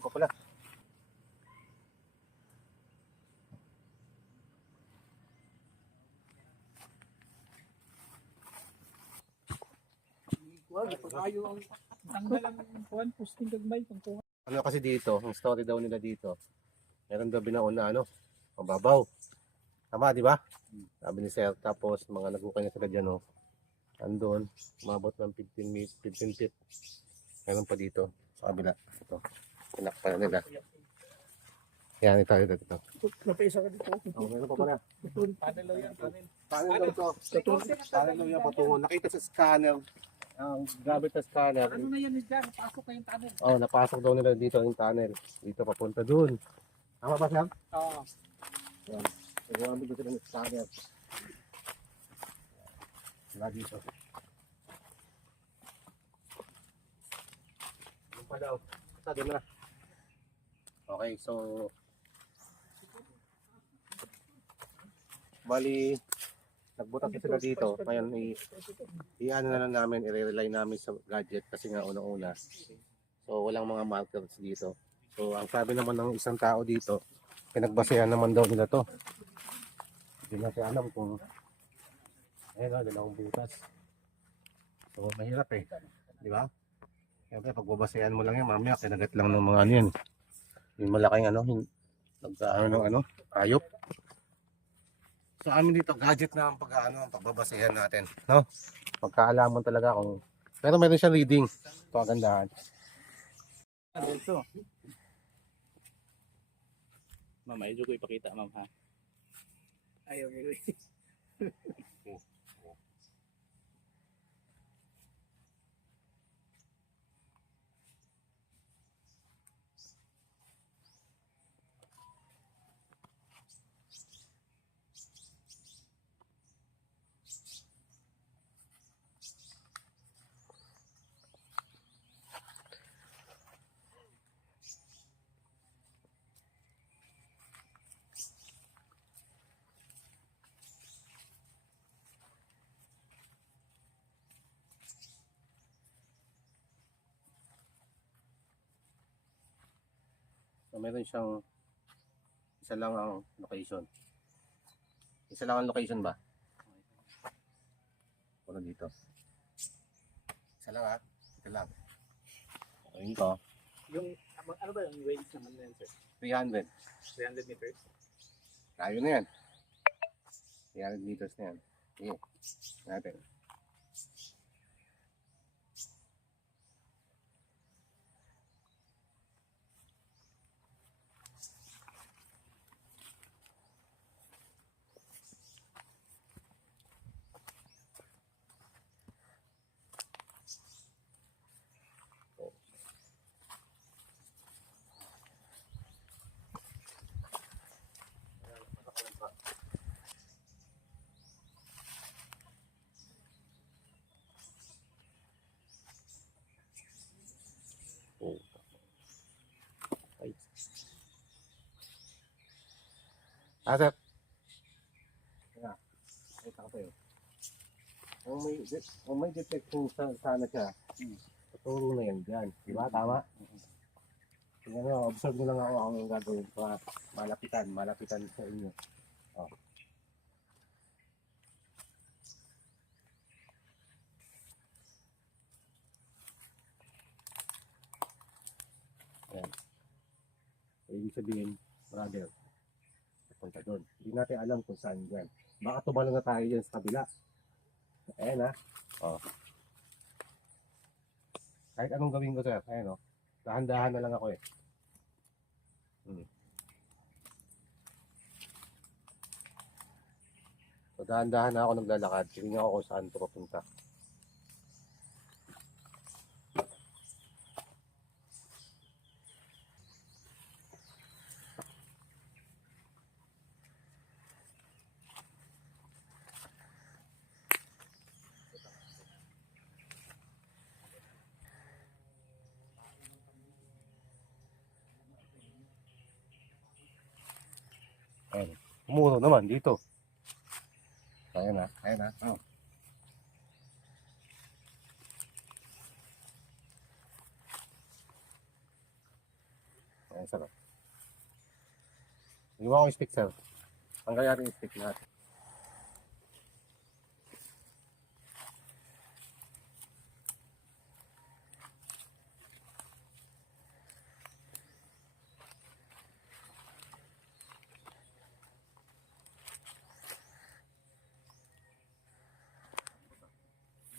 Ito pala. Ano kasi dito, ang story daw nila dito, meron daw binaon na ano, mababaw. Tama, di ba? Sabi ni Sir, tapos mga nagukay na sila dyan, oh. Andun, umabot ng 15 feet. Meron pa dito, sa kabila. Ito, pinakpan na nila. Yan, ito. Napaisa ka dito. Oh, meron pa pala. Panel daw yan, panel. Panel daw ito. Panel daw yan patungo. Nakita sa scanner. Ang gamit na scanner. Ano na yan dyan? Pasok kayong tunnel. Oh, napasok daw nila dito yung tunnel. Dito papunta dun. Tama ba, Sam? Oo. Yan. Nagawamit ko sila ng scanner. Wala dito. Ano pa daw? Basta doon na. Okay, so bali nagbutas na sila dito. Ngayon i-ano na lang namin, i-rely namin sa gadget kasi nga unang-una. So walang mga markers dito. So ang sabi naman ng isang tao dito, pinagbasehan naman daw nila to. Hindi natin alam kung ayun na, dalawang butas. So mahirap eh, di ba? Siyempre pagbabasehan mo lang yan, mamaya kinagat lang ng mga ano yan. Yung malaking ano, nagkaano ng ano, ayop. So amin dito, gadget na ang pag-ano, ang pagbabasehan natin, no? Pagkaalaman talaga kung, pero meron siyang reading. Ito ang gandahan. Dito. Ma'am, medyo ko ipakita, ma'am, ha? Ayaw nyo. So meron siyang, isa lang ang location. Isa lang ang location ba? Wala dito. Isa lang ha? Ito lang. Ayun ko. Yung, ano ba yung range naman na yan, sir? 300. 300 meters? Layo na yan. 300 meters na yan. Sige. Natin. Oh. Ay. Asap. Kaya, ito ko tayo. Kung may detection sana siya, tuturo na yan dyan. Di ba? Tama? Tingnan nyo, observe nyo lang ako ang gagawin pa. Malapitan sa inyo. Oh. Ayan. So, ibig sabihin, brother, punta doon. Hindi natin alam kung saan dyan. Baka tumalong na tayo dyan sa kabila. Ayan ha. Oh. Kahit anong gawin ko, sir. Ayan o. Dahan-dahan na lang ako eh. So dahan-dahan na ako naglalakad. Tingnan ako kung saan ito papunta. Ayan. Umuro naman dito. Ayan na. Ayan na. Oh. Ayan, sarap. Iwan ko yung stick, sir. Tanggal natin yung stick natin.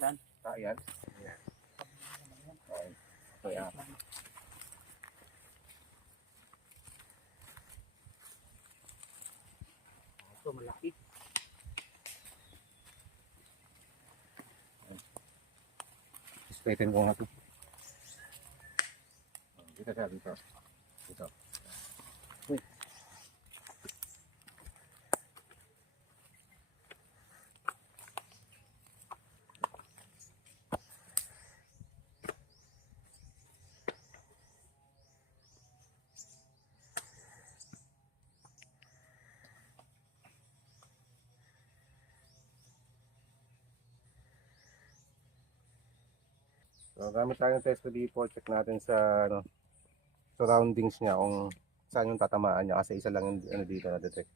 Yan. Ayan. Ayan. Ayan. Ito malaki. Straighten ko nga ito. Dito siya, dito. Dito. So, gamit tayo ng Testo D4, check natin sa ano, surroundings niya kung saan yung tatamaan niya kasi isa lang yung ano dito na detect.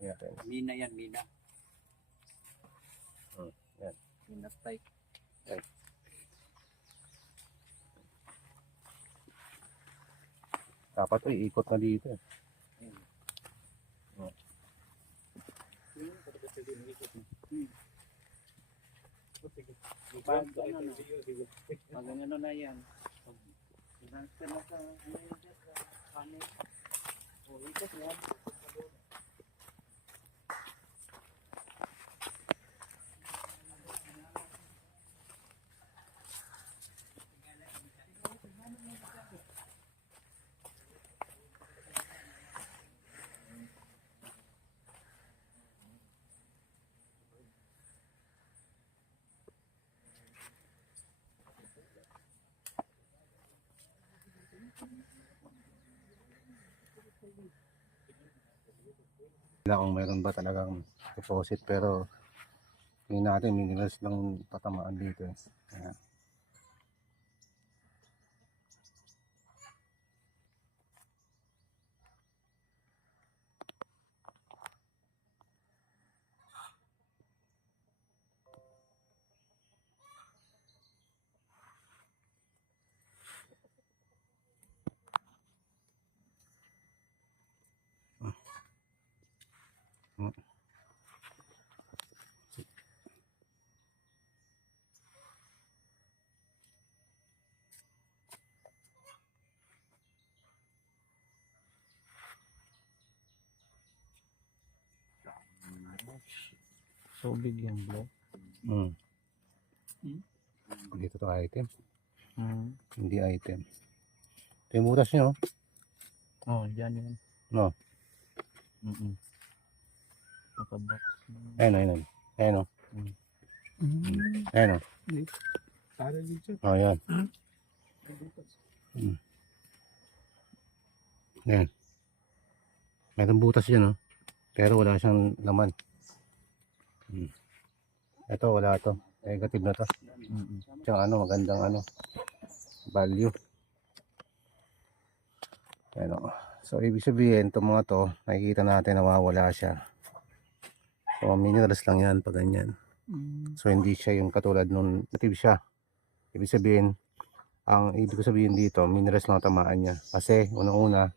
Ayan. Mina yan, mina. Yan. Mina type. Dapat ito iikot na dito. Pag ano na yan. Transfer na sa ano yun dyan, sa kanin. O ikot yan. Wala kung mayroon ba talagang deposit pero tingnan natin minerals lang tatamaan dito. Ayan. So big yan, bro. Dito to item. Hmm. Hindi item. Ito yung butas nyo. Oh, dyan yan. No. Nakabox. Ayun, ayun. Ayun o. Ayun o. Para dito. Oh, yan. Yan. Mayroong butas dyan o. Pero wala siyang laman. Ito wala to. Negative na to. Tsaka ano, magandang ano, value. Ano. So ibig sabihin itong mga to, nakikita natin nawawala siya. So minerals lang yan pag ganyan. So hindi siya yung katulad nung native siya. Ibig sabihin, ang ibig sabihin dito, minerals lang tamaan niya. Kasi unang-una,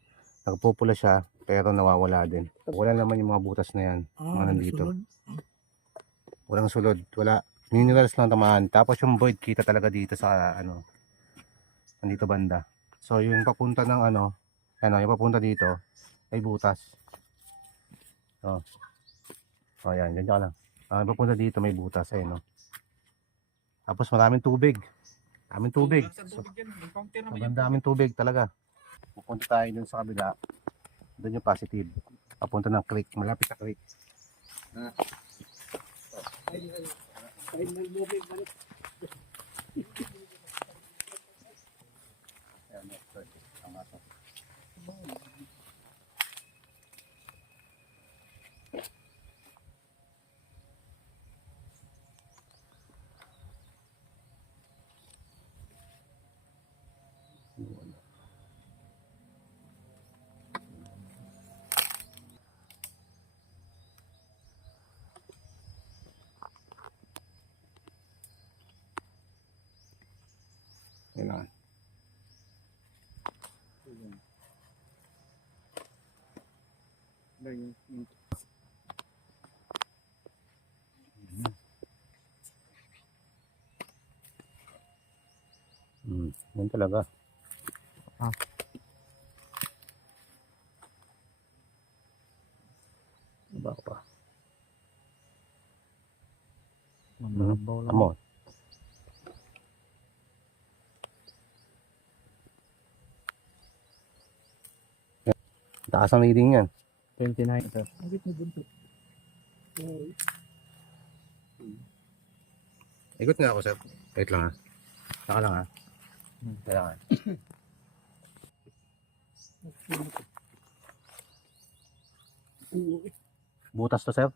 nagpupula siya pero nawawala din. Wala naman yung mga butas na yan. Mga nandito. Walang sulod. Wala. Minerals lang tamaan. Tapos yung void kita talaga dito sa ano, nandito banda. So yung papunta ng ano, yung papunta dito ay butas. Oh. Oh, yan, diyan ka lang. Yung papunta dito may butas ay no. Tapos maraming tubig. Maraming tubig. So, daming tubig talaga. Pupunta tayo dun sa kabila. Doon yung positive. Papunta ng creek, malapit sa creek. Kailangan. Yan talaga. Diba pa? Mababaw lang. Amo. Taas ang reading yan. 29 ito. Ikot nga ako, sir. Wait lang ha. Saka lang ha. Kailangan. Butas to, sir.